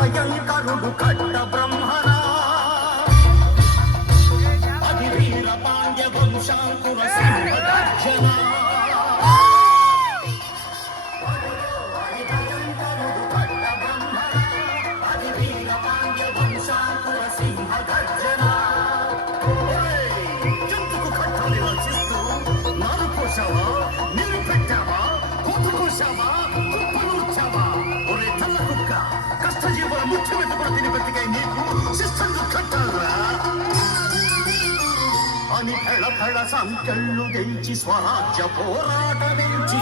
భయంకరుడు కట్ట బ్రహ్మణ అది వీర పాండ్య వంశాంకుర సింహగర్జన అని ఫెళ ఫెళ సంకెళ్ళు తెంచి స్వరాజ్య పోరాట నుంచి